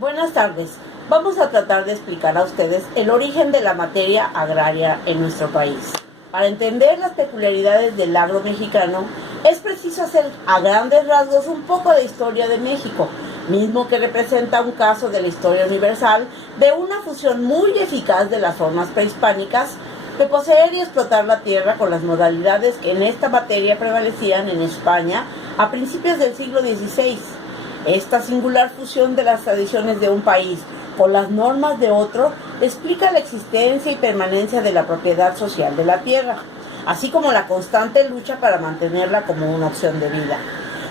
Buenas tardes. Vamos a tratar de explicar a ustedes el origen de la materia agraria en nuestro país. Para entender las peculiaridades del agro mexicano, es preciso hacer a grandes rasgos un poco de historia de México, mismo que representa un caso de la historia universal de una fusión muy eficaz de las formas prehispánicas de poseer y explotar la tierra con las modalidades que en esta materia prevalecían en España a principios del siglo XVI. Esta singular fusión de las tradiciones de un país con las normas de otro explica la existencia y permanencia de la propiedad social de la tierra, así como la constante lucha para mantenerla como una opción de vida.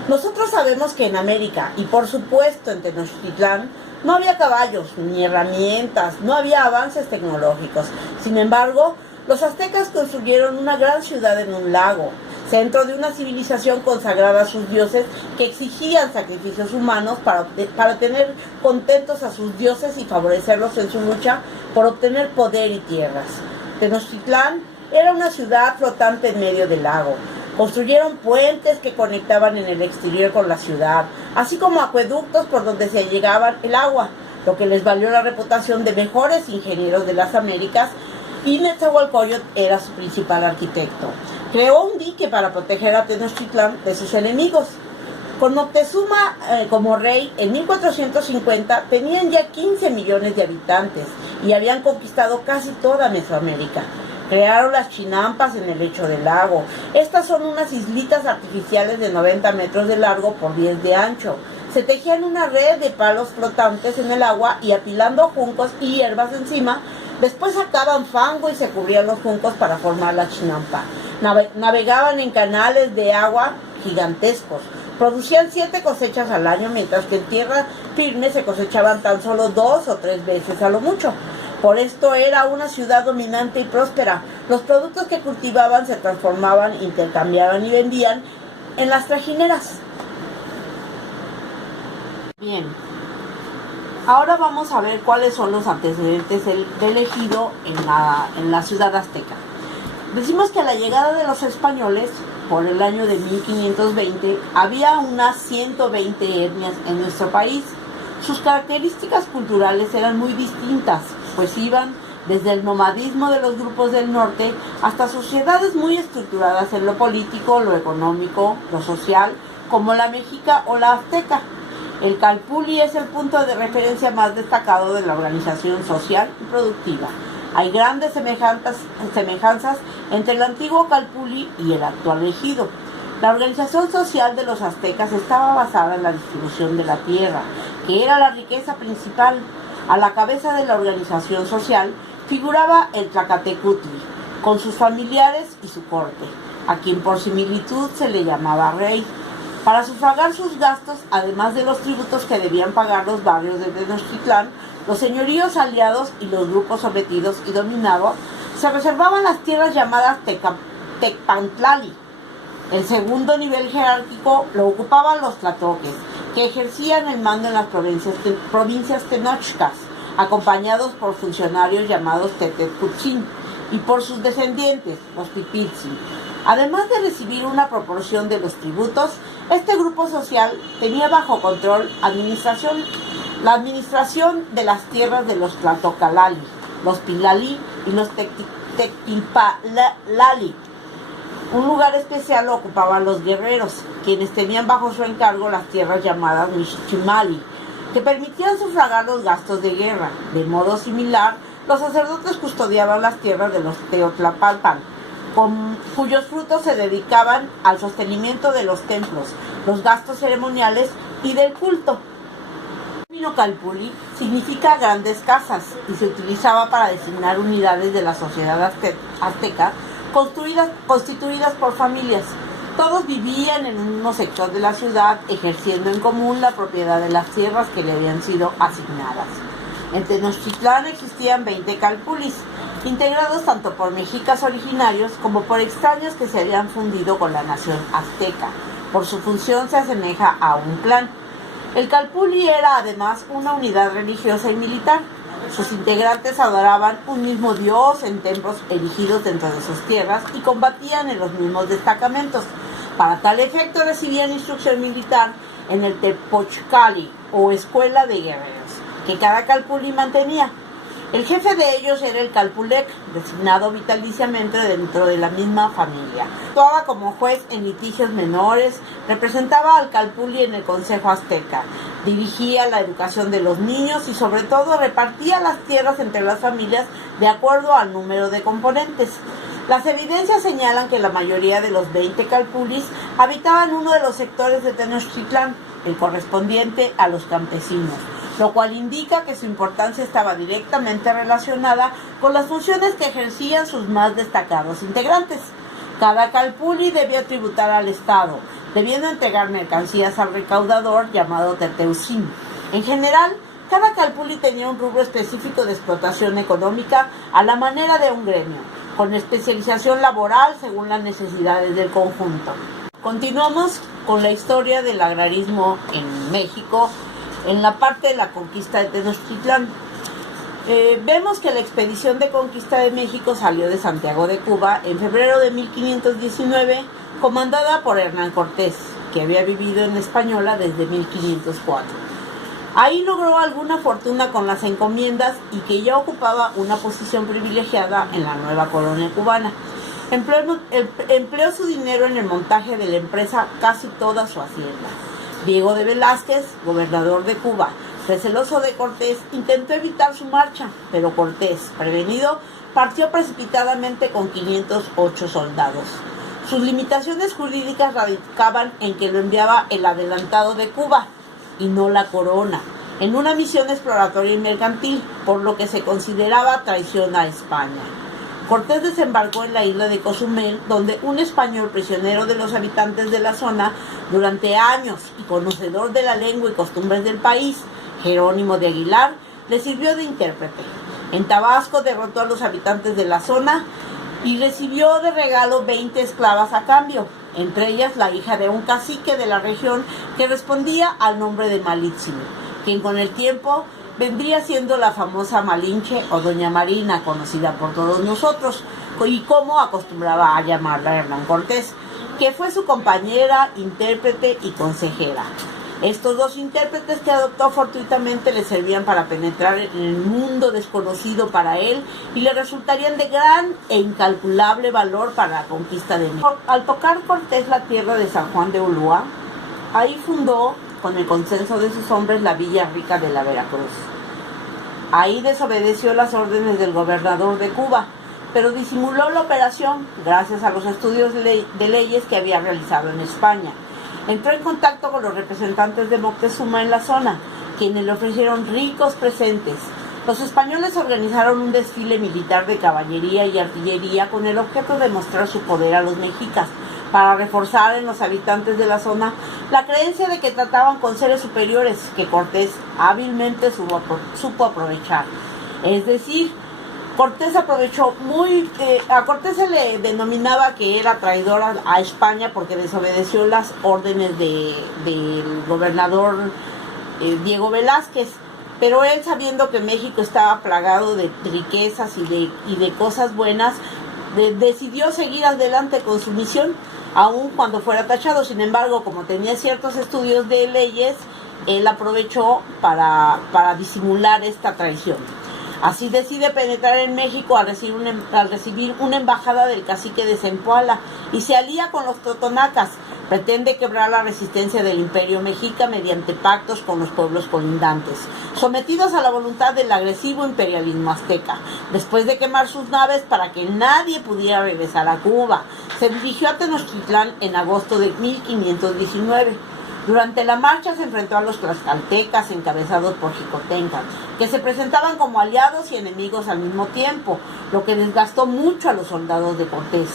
Nosotros sabemos que en América, y por supuesto en Tenochtitlán, no había caballos ni herramientas, no había avances tecnológicos. Sin embargo, los aztecas construyeron una gran ciudad en un lago, centro de una civilización consagrada a sus dioses que exigían sacrificios humanos para tener contentos a sus dioses y favorecerlos en su lucha por obtener poder y tierras. Tenochtitlán era una ciudad flotante en medio del lago. Construyeron puentes que conectaban en el exterior con la ciudad, así como acueductos por donde se llegaba el agua, lo que les valió la reputación de mejores ingenieros de las Américas, y Netzahualcóyotl era su principal arquitecto. Creó un dique para proteger a Tenochtitlán de sus enemigos. Con Moctezuma como rey, en 1450 tenían ya 15 millones de habitantes y habían conquistado casi toda Mesoamérica. Crearon las chinampas en el lecho del lago. Estas son unas islitas artificiales de 90 metros de largo por 10 de ancho. Se tejían una red de palos flotantes en el agua y apilando juncos y hierbas encima, después sacaban fango y se cubrían los juncos para formar la chinampa. Navegaban en canales de agua gigantescos. Producían 7 cosechas al año, mientras que en tierra firme se cosechaban tan solo 2 o 3 veces a lo mucho. Por esto era una ciudad dominante y próspera. Los productos que cultivaban se transformaban, intercambiaban y vendían en las trajineras. Bien, ahora vamos a ver cuáles son los antecedentes del ejido en la ciudad azteca. Decimos que a la llegada de los españoles, por el año de 1520, había unas 120 etnias en nuestro país. Sus características culturales eran muy distintas, pues iban desde el nomadismo de los grupos del norte hasta sociedades muy estructuradas en lo político, lo económico, lo social, como la mexica o la azteca. El Calpulli es el punto de referencia más destacado de la organización social y productiva. Hay grandes semejanzas entre el antiguo Calpulli y el actual ejido. La organización social de los aztecas estaba basada en la distribución de la tierra, que era la riqueza principal. A la cabeza de la organización social figuraba el Tlacatecutli, con sus familiares y su corte, a quien por similitud se le llamaba rey. Para sufragar sus gastos, además de los tributos que debían pagar los barrios de Tenochtitlán, los señoríos aliados y los grupos sometidos y dominados se reservaban las tierras llamadas Tecpantlali. El segundo nivel jerárquico lo ocupaban los tlatoques, que ejercían el mando en las provincias tenochcas, acompañados por funcionarios llamados Tetetcutzin y por sus descendientes, los Pipitzin. Además de recibir una proporción de los tributos, este grupo social tenía bajo control la administración de las tierras de los Tlatocalali, los Pilali y los Tecpilpalali. Un lugar especial lo ocupaban los guerreros, quienes tenían bajo su encargo las tierras llamadas Mixchimali, que permitían sufragar los gastos de guerra. De modo similar, los sacerdotes custodiaban las tierras de los Teotlapalpan, cuyos frutos se dedicaban al sostenimiento de los templos, los gastos ceremoniales y del culto. El término Calpulli significa grandes casas y se utilizaba para designar unidades de la sociedad azteca constituidas por familias. Todos vivían en un mismo sector de la ciudad, ejerciendo en común la propiedad de las tierras que le habían sido asignadas. En Tenochtitlán existían 20 calpulis, integrados tanto por mexicas originarios como por extraños que se habían fundido con la nación azteca. Por su función se asemeja a un clan. El calpulli era además una unidad religiosa y militar. Sus integrantes adoraban un mismo dios en templos erigidos dentro de sus tierras y combatían en los mismos destacamentos. Para tal efecto recibían instrucción militar en el Tepochcali o Escuela de Guerreros, que cada calpulli mantenía. El jefe de ellos era el calpulec, designado vitaliciamente dentro de la misma familia. Actuaba como juez en litigios menores, representaba al calpulli en el Consejo Azteca, dirigía la educación de los niños y sobre todo repartía las tierras entre las familias de acuerdo al número de componentes. Las evidencias señalan que la mayoría de los 20 calpullis habitaban uno de los sectores de Tenochtitlán, el correspondiente a los campesinos, lo cual indica que su importancia estaba directamente relacionada con las funciones que ejercían sus más destacados integrantes. Cada calpulli debió tributar al Estado, debiendo entregar mercancías al recaudador llamado Teteutzin. En general, cada calpulli tenía un rubro específico de explotación económica a la manera de un gremio, con especialización laboral según las necesidades del conjunto. Continuamos con la historia del agrarismo en México, en la parte de la conquista de Tenochtitlán. Vemos que la expedición de conquista de México salió de Santiago de Cuba en febrero de 1519, comandada por Hernán Cortés, que había vivido en Española desde 1504. Ahí logró alguna fortuna con las encomiendas y que ya ocupaba una posición privilegiada en la nueva colonia cubana. Empleó su dinero en el montaje de la empresa casi toda su hacienda. Diego de Velázquez, gobernador de Cuba, receloso de Cortés, intentó evitar su marcha, pero Cortés, prevenido, partió precipitadamente con 508 soldados. Sus limitaciones jurídicas radicaban en que lo enviaba el adelantado de Cuba, y no la corona, en una misión exploratoria y mercantil, por lo que se consideraba traición a España. Cortés desembarcó en la isla de Cozumel, donde un español prisionero de los habitantes de la zona durante años y conocedor de la lengua y costumbres del país, Jerónimo de Aguilar, le sirvió de intérprete. En Tabasco derrotó a los habitantes de la zona y recibió de regalo 20 esclavas a cambio, entre ellas la hija de un cacique de la región que respondía al nombre de Malitzin, quien con el tiempo vendría siendo la famosa Malinche o Doña Marina, conocida por todos nosotros, y como acostumbraba a llamarla Hernán Cortés, que fue su compañera, intérprete y consejera. Estos dos intérpretes que adoptó fortuitamente le servían para penetrar en el mundo desconocido para él y le resultarían de gran e incalculable valor para la conquista de México. Al tocar Cortés la tierra de San Juan de Ulúa, ahí fundó, con el consenso de sus hombres, la Villa Rica de la Veracruz. Ahí desobedeció las órdenes del gobernador de Cuba, pero disimuló la operación gracias a los estudios de leyes que había realizado en España. Entró en contacto con los representantes de Moctezuma en la zona, quienes le ofrecieron ricos presentes. Los españoles organizaron un desfile militar de caballería y artillería con el objeto de mostrar su poder a los mexicas, para reforzar en los habitantes de la zona la creencia de que trataban con seres superiores que Cortés hábilmente supo aprovechar. Es decir, Cortés aprovechó a Cortés se le denominaba que era traidor a España porque desobedeció las órdenes del gobernador Diego Velázquez, pero él, sabiendo que México estaba plagado de riquezas y de cosas buenas, decidió seguir adelante con su misión, aun cuando fuera tachado. Sin embargo, como tenía ciertos estudios de leyes, él aprovechó para disimular esta traición. Así decide penetrar en México al recibir una embajada del cacique de Zempoala y se alía con los totonacas. Pretende quebrar la resistencia del imperio mexica mediante pactos con los pueblos colindantes, sometidos a la voluntad del agresivo imperialismo azteca. Después de quemar sus naves para que nadie pudiera regresar a Cuba, se dirigió a Tenochtitlán en agosto de 1519. Durante la marcha se enfrentó a los tlaxcaltecas encabezados por Xicotenca, que se presentaban como aliados y enemigos al mismo tiempo, lo que desgastó mucho a los soldados de Cortés.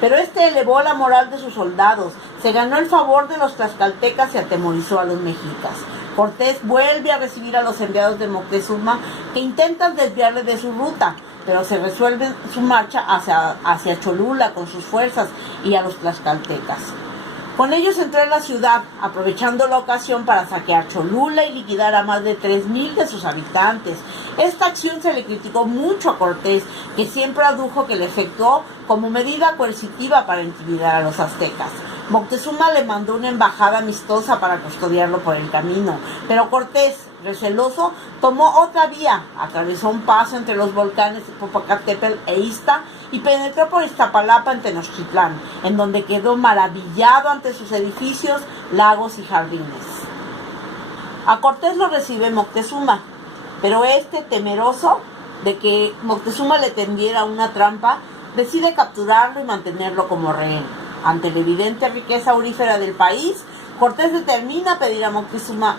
Pero este elevó la moral de sus soldados, se ganó el favor de los tlaxcaltecas y atemorizó a los mexicas. Cortés vuelve a recibir a los enviados de Moctezuma, que intentan desviarle de su ruta, pero se resuelve su marcha hacia Cholula con sus fuerzas y a los tlaxcaltecas. Con ellos entró en la ciudad, aprovechando la ocasión para saquear Cholula y liquidar a más de 3,000 de sus habitantes. Esta acción se le criticó mucho a Cortés, que siempre adujo que la efectuó como medida coercitiva para intimidar a los aztecas. Moctezuma le mandó una embajada amistosa para custodiarlo por el camino, pero Cortés, receloso, tomó otra vía, atravesó un paso entre los volcanes Popocatépetl e Ixta y penetró por Iztapalapa en Tenochtitlán, en donde quedó maravillado ante sus edificios, lagos y jardines. A Cortés lo recibe Moctezuma, pero temeroso de que Moctezuma le tendiera una trampa, decide capturarlo y mantenerlo como rehén. Ante la evidente riqueza aurífera del país, Cortés determina pedir a Moctezuma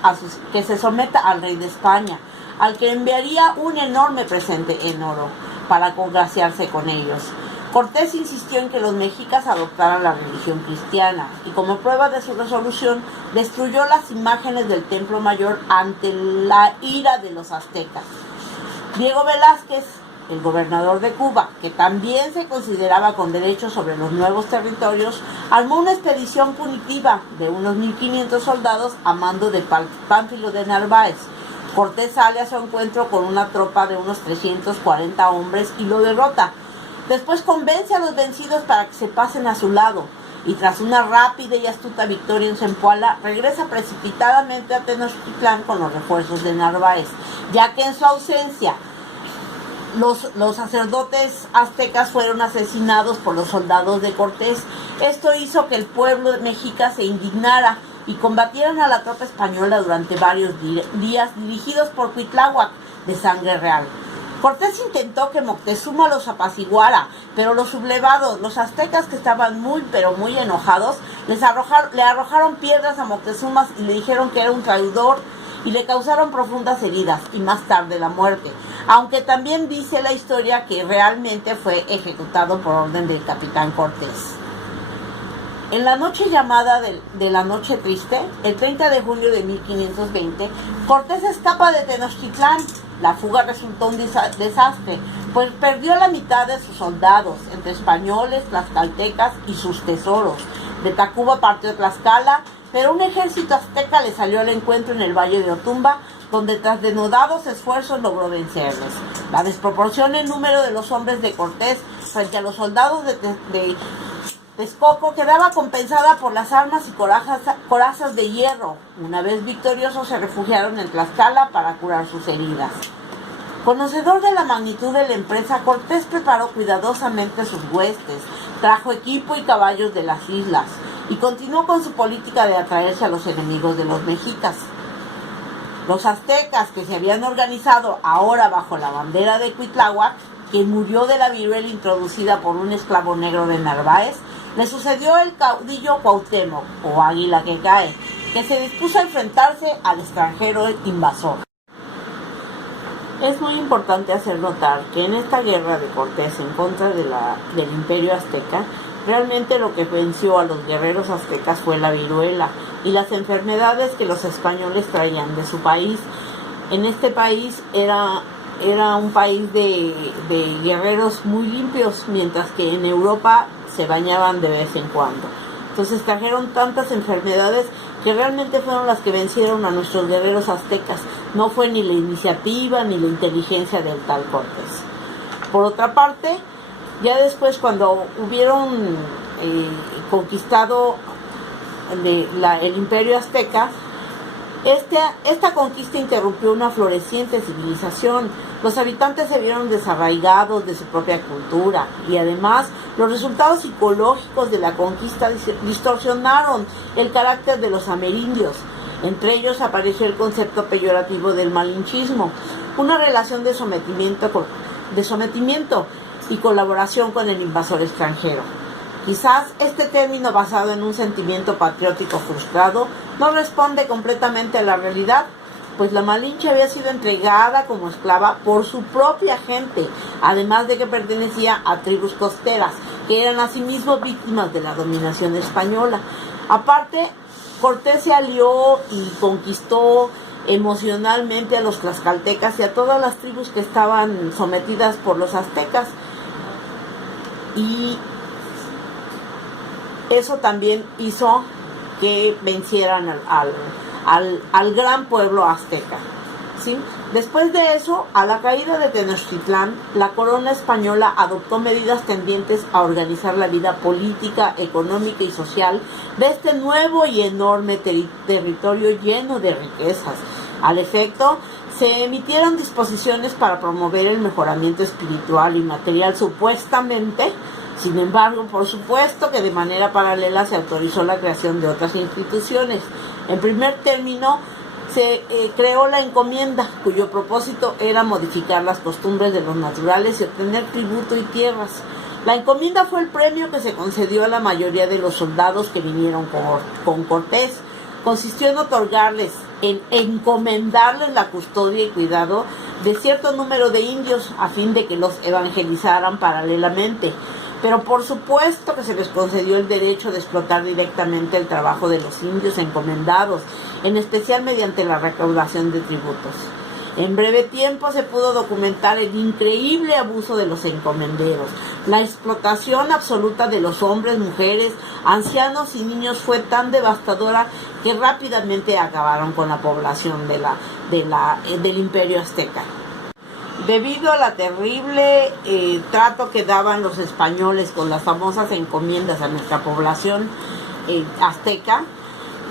que se someta al rey de España, al que enviaría un enorme presente en oro para congraciarse con ellos. Cortés insistió en que los mexicas adoptaran la religión cristiana y como prueba de su resolución destruyó las imágenes del Templo Mayor ante la ira de los aztecas. Diego Velázquez, el gobernador de Cuba, que también se consideraba con derechos sobre los nuevos territorios, armó una expedición punitiva de unos 1,500 soldados a mando de Pánfilo de Narváez. Cortés sale a su encuentro con una tropa de unos 340 hombres y lo derrota. Después convence a los vencidos para que se pasen a su lado y tras una rápida y astuta victoria en Zempoala, regresa precipitadamente a Tenochtitlán con los refuerzos de Narváez, ya que en su ausencia los sacerdotes aztecas fueron asesinados por los soldados de Cortés. Esto hizo que el pueblo mexica se indignara y combatieran a la tropa española durante varios días, dirigidos por Cuitláhuac, de sangre real. Cortés intentó que Moctezuma los apaciguara, pero los sublevados, los aztecas, que estaban muy enojados, le arrojaron piedras a Moctezuma y le dijeron que era un traidor y le causaron profundas heridas y más tarde la muerte, aunque también dice la historia que realmente fue ejecutado por orden del capitán Cortés. En la noche llamada de la Noche Triste, el 30 de junio de 1520, Cortés escapa de Tenochtitlán. La fuga resultó un desastre, pues perdió la mitad de sus soldados, entre españoles, tlaxcaltecas y sus tesoros. De Tacuba partió Tlaxcala, pero un ejército azteca le salió al encuentro en el valle de Otumba, donde tras denodados esfuerzos logró vencerles. La desproporción en número de los hombres de Cortés frente a los soldados de Texcoco quedaba compensada por las armas y corazas de hierro. Una vez victoriosos se refugiaron en Tlaxcala para curar sus heridas. Conocedor de la magnitud de la empresa, Cortés preparó cuidadosamente sus huestes, trajo equipo y caballos de las islas y continuó con su política de atraerse a los enemigos de los mexicas. Los aztecas, que se habían organizado ahora bajo la bandera de Cuitláhuac, quien murió de la viruela introducida por un esclavo negro de Narváez, le sucedió el caudillo Cuauhtémoc, o Águila que cae, que se dispuso a enfrentarse al extranjero invasor. Es muy importante hacer notar que en esta guerra de Cortés en contra del imperio azteca, realmente lo que venció a los guerreros aztecas fue la viruela y las enfermedades que los españoles traían de su país. En este país era un país de guerreros muy limpios, mientras que en Europa se bañaban de vez en cuando. Entonces trajeron tantas enfermedades que realmente fueron las que vencieron a nuestros guerreros aztecas. No fue ni la iniciativa ni la inteligencia del tal Cortés. Por otra parte, ya después cuando hubieron conquistado el imperio azteca, esta conquista interrumpió una floreciente civilización. Los habitantes se vieron desarraigados de su propia cultura y además los resultados psicológicos de la conquista distorsionaron el carácter de los amerindios. Entre ellos apareció el concepto peyorativo del malinchismo, una relación de sometimiento y colaboración con el invasor extranjero. Quizás este término, basado en un sentimiento patriótico frustrado, no responde completamente a la realidad, pues la Malinche había sido entregada como esclava por su propia gente, además de que pertenecía a tribus costeras, que eran asimismo víctimas de la dominación española. Aparte, Cortés se alió y conquistó emocionalmente a los tlaxcaltecas y a todas las tribus que estaban sometidas por los aztecas, y eso también hizo que vencieran al gran pueblo azteca, ¿sí? Después de eso, a la caída de Tenochtitlán, la corona española adoptó medidas tendientes a organizar la vida política, económica y social de este nuevo y enorme territorio lleno de riquezas. Al efecto, se emitieron disposiciones para promover el mejoramiento espiritual y material supuestamente. Sin embargo, por supuesto que de manera paralela se autorizó la creación de otras instituciones. En primer término, se creó la encomienda, cuyo propósito era modificar las costumbres de los naturales y obtener tributo y tierras. La encomienda fue el premio que se concedió a la mayoría de los soldados que vinieron con Cortés. Consistió en otorgarles, en encomendarles la custodia y cuidado de cierto número de indios a fin de que los evangelizaran paralelamente. Pero por supuesto que se les concedió el derecho de explotar directamente el trabajo de los indios encomendados, en especial mediante la recaudación de tributos. En breve tiempo se pudo documentar el increíble abuso de los encomenderos. La explotación absoluta de los hombres, mujeres, ancianos y niños fue tan devastadora que rápidamente acabaron con la población del Imperio Azteca. Debido a la terrible trato que daban los españoles con las famosas encomiendas a nuestra población azteca,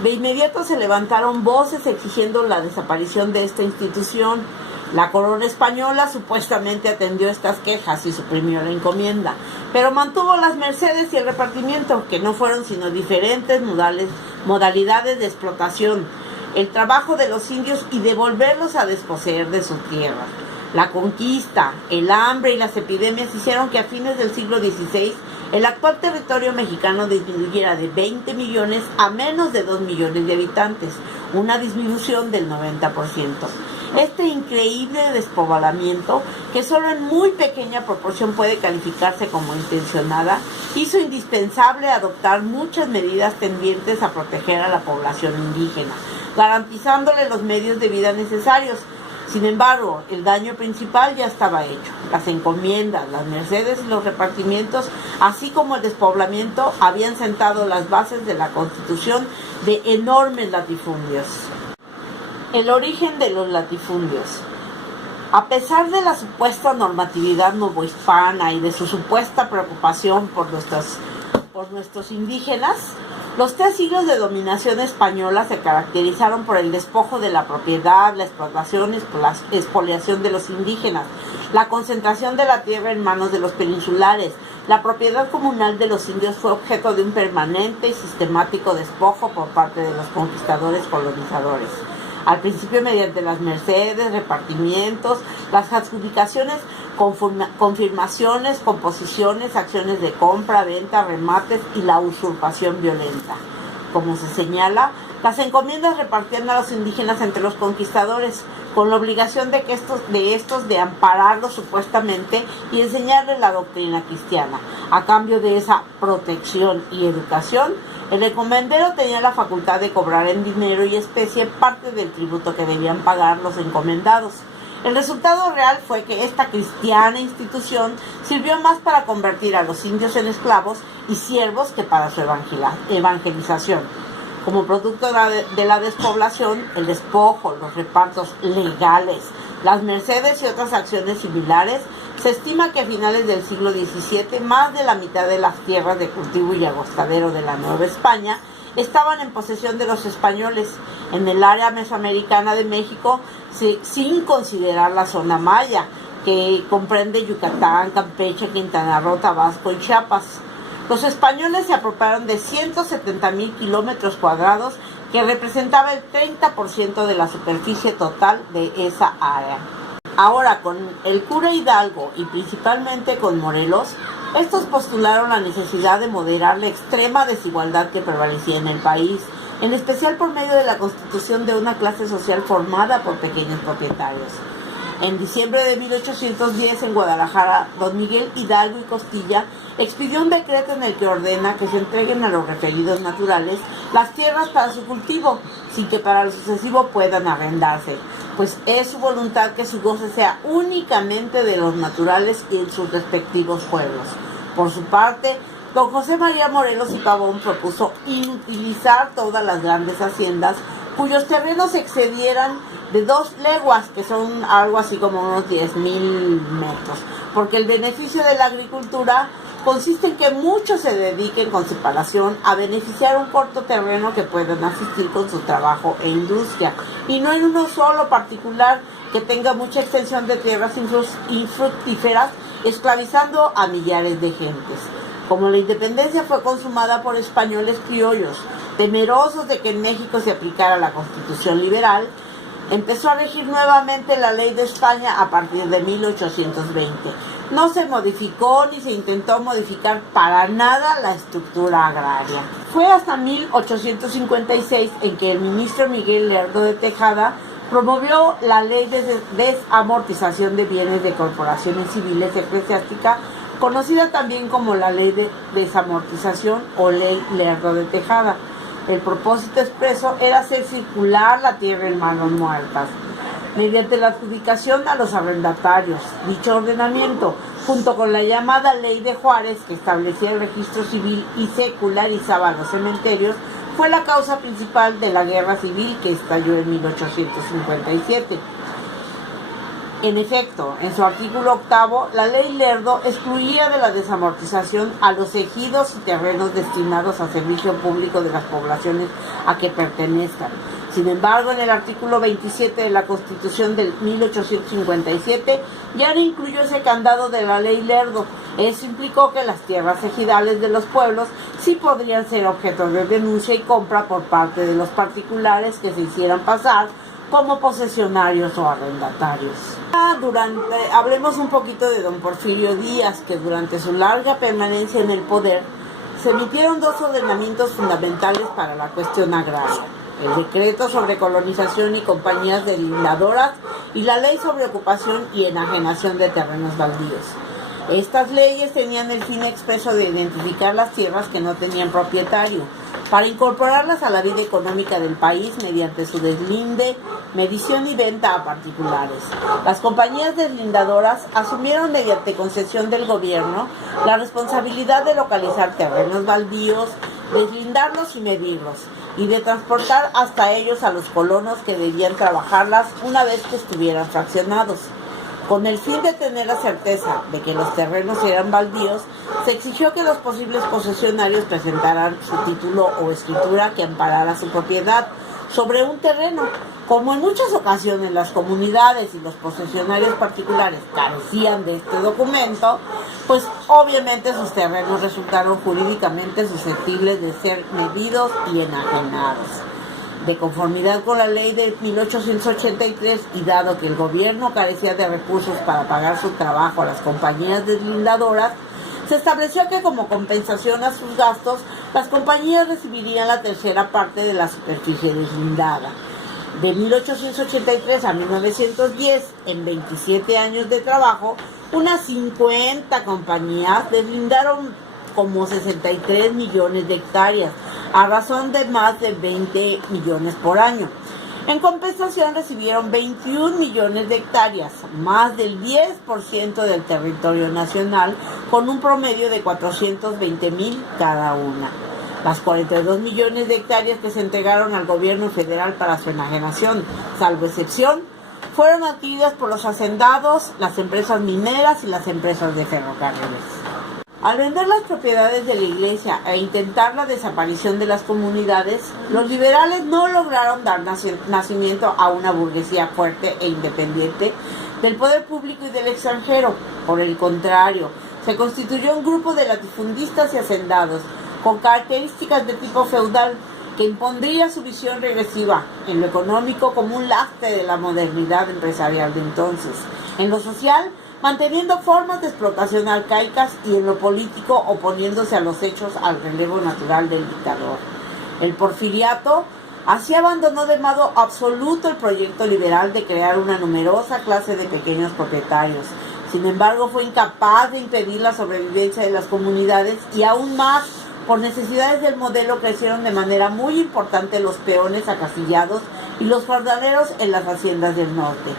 de inmediato se levantaron voces exigiendo la desaparición de esta institución. La corona española supuestamente atendió estas quejas y suprimió la encomienda, pero mantuvo las mercedes y el repartimiento, que no fueron sino diferentes modalidades de explotación, el trabajo de los indios y devolverlos a desposeer de su tierra. La conquista, el hambre y las epidemias hicieron que a fines del siglo XVI el actual territorio mexicano disminuyera de 20 millones a menos de 2 millones de habitantes, una disminución del 90%. Este increíble despoblamiento, que solo en muy pequeña proporción puede calificarse como intencionada, hizo indispensable adoptar muchas medidas tendientes a proteger a la población indígena, garantizándole los medios de vida necesarios. Sin embargo, el daño principal ya estaba hecho. Las encomiendas, las mercedes y los repartimientos, así como el despoblamiento, habían sentado las bases de la constitución de enormes latifundios. El origen de los latifundios. A pesar de la supuesta normatividad novohispana y de su supuesta preocupación por nuestros indígenas, los 3 siglos de dominación española se caracterizaron por el despojo de la propiedad, la explotación y la expoliación de los indígenas, la concentración de la tierra en manos de los peninsulares. La propiedad comunal de los indios fue objeto de un permanente y sistemático despojo por parte de los conquistadores colonizadores. Al principio mediante las mercedes, repartimientos, las adjudicaciones, confirmaciones, composiciones, acciones de compra, venta, remates y la usurpación violenta. Como se señala, las encomiendas repartían a los indígenas entre los conquistadores, con la obligación de estos de ampararlos supuestamente y enseñarles la doctrina cristiana. A cambio de esa protección y educación, el encomendero tenía la facultad de cobrar en dinero y especie parte del tributo que debían pagar los encomendados. El resultado real fue que esta cristiana institución sirvió más para convertir a los indios en esclavos y siervos que para su evangelización. Como producto de la despoblación, el despojo, los repartos legales, las mercedes y otras acciones similares, se estima que a finales del siglo XVII más de la mitad de las tierras de cultivo y agostadero de la Nueva España estaban en posesión de los españoles en el área mesoamericana de México, sin considerar la zona maya, que comprende Yucatán, Campeche, Quintana Roo, Tabasco y Chiapas. Los españoles se apropiaron de 170,000 kilómetros cuadrados, que representaba el 30% de la superficie total de esa área. Ahora, con el cura Hidalgo y principalmente con Morelos, estos postularon la necesidad de moderar la extrema desigualdad que prevalecía en el país, en especial por medio de la constitución de una clase social formada por pequeños propietarios. En diciembre de 1810, en Guadalajara, don Miguel Hidalgo y Costilla expidió un decreto en el que ordena que se entreguen a los referidos naturales las tierras para su cultivo, sin que para lo sucesivo puedan arrendarse, pues es su voluntad que su goce sea únicamente de los naturales y en sus respectivos pueblos. Por su parte, don José María Morelos y Pavón propuso inutilizar todas las grandes haciendas cuyos terrenos excedieran de 2 leguas, que son algo así como unos 10,000 metros, porque el beneficio de la agricultura consiste en que muchos se dediquen con separación a beneficiar un corto terreno que puedan asistir con su trabajo e industria, y no en uno solo particular que tenga mucha extensión de tierras infructíferas, esclavizando a millares de gentes. Como la independencia fue consumada por españoles criollos, temerosos de que en México se aplicara la Constitución liberal, empezó a regir nuevamente la ley de España a partir de 1820. No se modificó ni se intentó modificar para nada la estructura agraria. Fue hasta 1856 en que el ministro Miguel Lerdo de Tejada promovió la ley de desamortización de bienes de corporaciones civiles eclesiásticas, conocida también como la ley de desamortización o ley Lerdo de Tejada. El propósito expreso era hacer circular la tierra en manos muertas, mediante la adjudicación a los arrendatarios. Dicho ordenamiento, junto con la llamada Ley de Juárez, que establecía el registro civil y secularizaba los cementerios, fue la causa principal de la guerra civil que estalló en 1857. En efecto, en su artículo 8, la ley Lerdo excluía de la desamortización a los ejidos y terrenos destinados a servicio público de las poblaciones a que pertenezcan. Sin embargo, en el artículo 27 de la Constitución del 1857 ya no incluyó ese candado de la ley Lerdo. Eso implicó que las tierras ejidales de los pueblos sí podrían ser objeto de denuncia y compra por parte de los particulares que se hicieran pasar como posesionarios o arrendatarios. Hablemos un poquito de don Porfirio Díaz, que durante su larga permanencia en el poder se emitieron dos ordenamientos fundamentales para la cuestión agraria: el decreto sobre colonización y compañías delindadoras y la ley sobre ocupación y enajenación de terrenos baldíos. Estas leyes tenían el fin expreso de identificar las tierras que no tenían propietario, para incorporarlas a la vida económica del país mediante su deslinde, medición y venta a particulares. Las compañías deslindadoras asumieron mediante concesión del gobierno la responsabilidad de localizar terrenos baldíos, deslindarlos y medirlos, y de transportar hasta ellos a los colonos que debían trabajarlas una vez que estuvieran fraccionados. Con el fin de tener la certeza de que los terrenos eran baldíos, se exigió que los posibles posesionarios presentaran su título o escritura que amparara su propiedad sobre un terreno. Como en muchas ocasiones las comunidades y los posesionarios particulares carecían de este documento, pues obviamente sus terrenos resultaron jurídicamente susceptibles de ser medidos y enajenados. De conformidad con la ley de 1883 y dado que el gobierno carecía de recursos para pagar su trabajo a las compañías deslindadoras, se estableció que como compensación a sus gastos, las compañías recibirían la tercera parte de la superficie deslindada. De 1883 a 1910, en 27 años de trabajo, unas 50 compañías deslindaron como 63 millones de hectáreas, a razón de más de 20 millones por año. En compensación recibieron 21 millones de hectáreas, más del 10% del territorio nacional, con un promedio de 420,000 cada una. Las 42 millones de hectáreas que se entregaron al gobierno federal para su enajenación, salvo excepción, fueron adquiridas por los hacendados, las empresas mineras y las empresas de ferrocarriles. Al vender las propiedades de la iglesia e intentar la desaparición de las comunidades, los liberales no lograron dar nacimiento a una burguesía fuerte e independiente del poder público y del extranjero. Por el contrario, se constituyó un grupo de latifundistas y hacendados con características de tipo feudal que impondría su visión regresiva en lo económico como un lastre de la modernidad empresarial de entonces, en lo social manteniendo formas de explotación arcaicas y en lo político oponiéndose a los hechos al relevo natural del dictador. El porfiriato así abandonó de modo absoluto el proyecto liberal de crear una numerosa clase de pequeños propietarios. Sin embargo, fue incapaz de impedir la sobrevivencia de las comunidades y aún más, por necesidades del modelo, crecieron de manera muy importante los peones acasillados y los jornaleros en las haciendas del norte.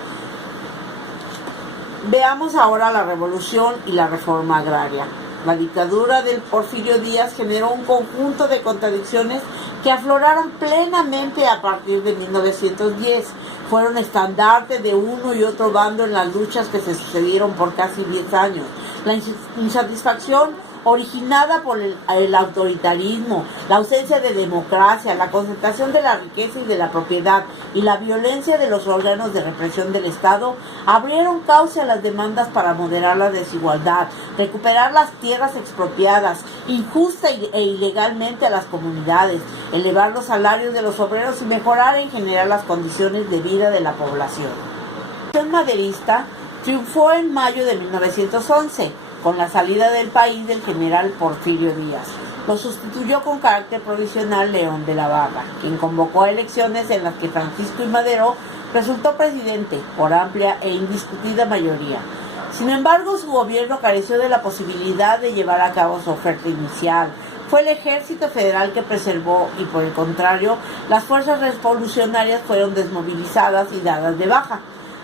Veamos ahora la revolución y la reforma agraria. La dictadura del Porfirio Díaz generó un conjunto de contradicciones que afloraron plenamente a partir de 1910. Fueron estandarte de uno y otro bando en las luchas que se sucedieron por casi 10 años. La insatisfacción originada por el autoritarismo, la ausencia de democracia, la concentración de la riqueza y de la propiedad y la violencia de los órganos de represión del Estado, abrieron cauce a las demandas para moderar la desigualdad, recuperar las tierras expropiadas injusta e ilegalmente a las comunidades, elevar los salarios de los obreros y mejorar en general las condiciones de vida de la población. La revolución maderista triunfó en mayo de 1911, con la salida del país del general Porfirio Díaz. Lo sustituyó con carácter provisional León de la Barra, quien convocó a elecciones en las que Francisco I. Madero resultó presidente por amplia e indiscutida mayoría. Sin embargo, su gobierno careció de la posibilidad de llevar a cabo su oferta inicial. Fue el Ejército Federal que preservó y, por el contrario, las fuerzas revolucionarias fueron desmovilizadas y dadas de baja.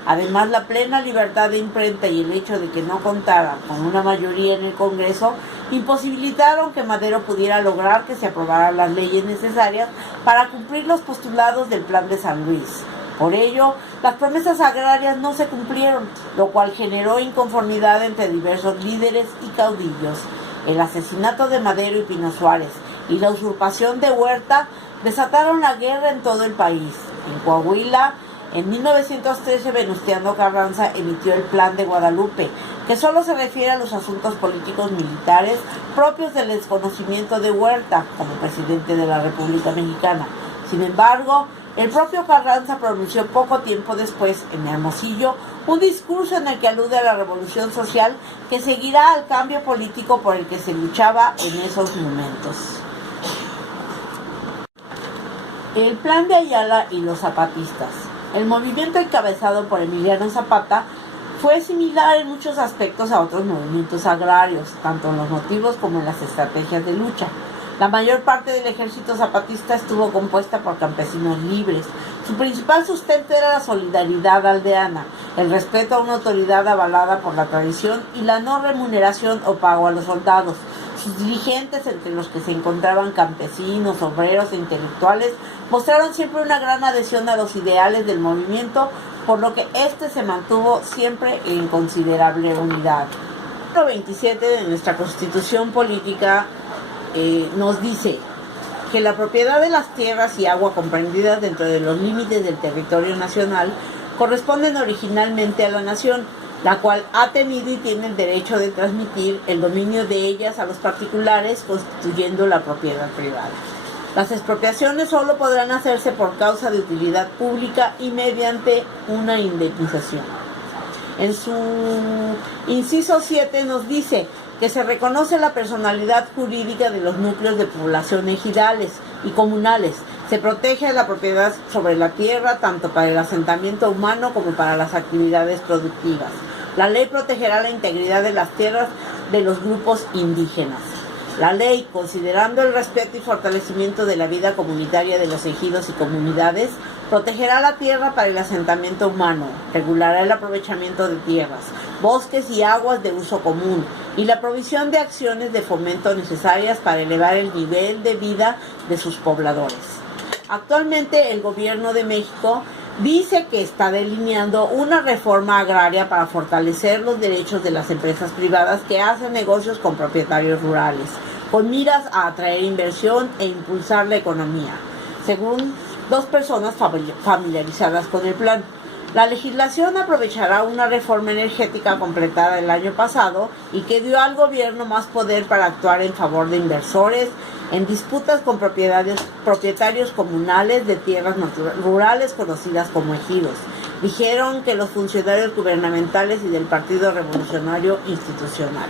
Además, la plena libertad de imprenta y el hecho de que no contaran con una mayoría en el Congreso imposibilitaron que Madero pudiera lograr que se aprobaran las leyes necesarias para cumplir los postulados del Plan de San Luis. Por ello, las promesas agrarias no se cumplieron, lo cual generó inconformidad entre diversos líderes y caudillos. El asesinato de Madero y Pino Suárez y la usurpación de Huerta desataron la guerra en todo el país. En Coahuila, en 1913, Venustiano Carranza emitió el Plan de Guadalupe, que solo se refiere a los asuntos políticos militares propios del desconocimiento de Huerta como presidente de la República Mexicana. Sin embargo, el propio Carranza pronunció poco tiempo después, en Hermosillo, un discurso en el que alude a la revolución social que seguirá al cambio político por el que se luchaba en esos momentos. El Plan de Ayala y los zapatistas. El movimiento encabezado por Emiliano Zapata fue similar en muchos aspectos a otros movimientos agrarios, tanto en los motivos como en las estrategias de lucha. La mayor parte del ejército zapatista estuvo compuesta por campesinos libres. Su principal sustento era la solidaridad aldeana, el respeto a una autoridad avalada por la tradición y la no remuneración o pago a los soldados. Sus dirigentes, entre los que se encontraban campesinos, obreros e intelectuales, mostraron siempre una gran adhesión a los ideales del movimiento, por lo que éste se mantuvo siempre en considerable unidad. El artículo 27 de nuestra Constitución Política nos dice que la propiedad de las tierras y agua comprendidas dentro de los límites del territorio nacional corresponden originalmente a la nación, la cual ha tenido y tiene el derecho de transmitir el dominio de ellas a los particulares, constituyendo la propiedad privada. Las expropiaciones solo podrán hacerse por causa de utilidad pública y mediante una indemnización. En su inciso 7 nos dice que se reconoce la personalidad jurídica de los núcleos de población ejidales y comunales. Se protege la propiedad sobre la tierra tanto para el asentamiento humano como para las actividades productivas. La ley protegerá la integridad de las tierras de los grupos indígenas. La ley, considerando el respeto y fortalecimiento de la vida comunitaria de los ejidos y comunidades, protegerá la tierra para el asentamiento humano, regulará el aprovechamiento de tierras, bosques y aguas de uso común y la provisión de acciones de fomento necesarias para elevar el nivel de vida de sus pobladores. Actualmente el Gobierno de México dice que está delineando una reforma agraria para fortalecer los derechos de las empresas privadas que hacen negocios con propietarios rurales, con miras a atraer inversión e impulsar la economía, según dos personas familiarizadas con el plan. La legislación aprovechará una reforma energética completada el año pasado y que dio al gobierno más poder para actuar en favor de inversores en disputas con propietarios comunales de tierras rurales conocidas como ejidos. Dijeron que los funcionarios gubernamentales y del Partido Revolucionario Institucional.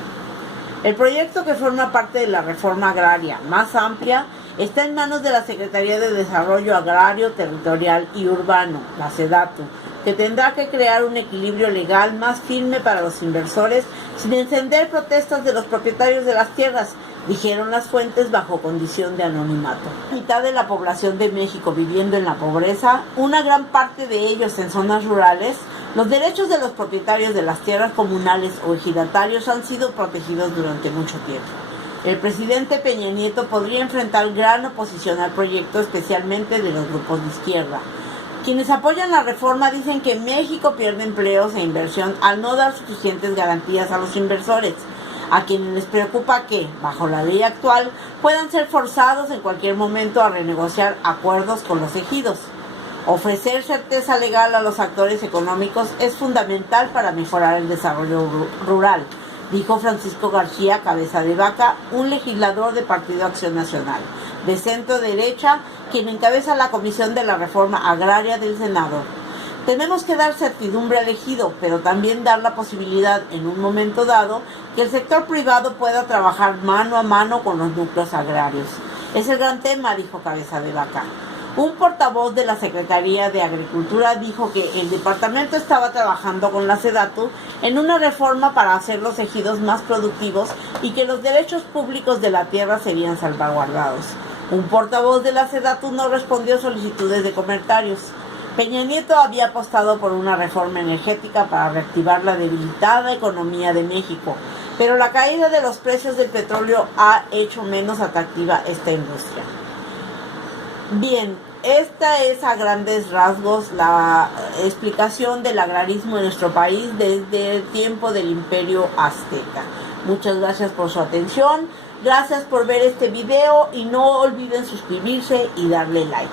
El proyecto, que forma parte de la reforma agraria más amplia, está en manos de la Secretaría de Desarrollo Agrario, Territorial y Urbano, la SEDATU, que tendrá que crear un equilibrio legal más firme para los inversores sin encender protestas de los propietarios de las tierras, dijeron las fuentes bajo condición de anonimato. La mitad de la población de México viviendo en la pobreza, una gran parte de ellos en zonas rurales. Los derechos de los propietarios de las tierras comunales o ejidatarios han sido protegidos durante mucho tiempo. El presidente Peña Nieto podría enfrentar gran oposición al proyecto, especialmente de los grupos de izquierda. Quienes apoyan la reforma dicen que México pierde empleos e inversión al no dar suficientes garantías a los inversores. a quienes les preocupa que, bajo la ley actual, puedan ser forzados en cualquier momento a renegociar acuerdos con los ejidos. Ofrecer certeza legal a los actores económicos es fundamental para mejorar el desarrollo rural, dijo Francisco García Cabeza de Vaca, un legislador de Partido Acción Nacional, de centro derecha, quien encabeza la Comisión de la Reforma Agraria del Senado. Tenemos que dar certidumbre al ejido, pero también dar la posibilidad, en un momento dado, que el sector privado pueda trabajar mano a mano con los núcleos agrarios. Es el gran tema, dijo Cabeza de Vaca. Un portavoz de la Secretaría de Agricultura dijo que el departamento estaba trabajando con la SEDATU en una reforma para hacer los ejidos más productivos y que los derechos públicos de la tierra serían salvaguardados. Un portavoz de la SEDATU no respondió solicitudes de comentarios. Peña Nieto había apostado por una reforma energética para reactivar la debilitada economía de México, pero la caída de los precios del petróleo ha hecho menos atractiva esta industria. Bien, esta es a grandes rasgos la explicación del agrarismo en nuestro país desde el tiempo del Imperio Azteca. Muchas gracias por su atención, gracias por ver este video y no olviden suscribirse y darle like.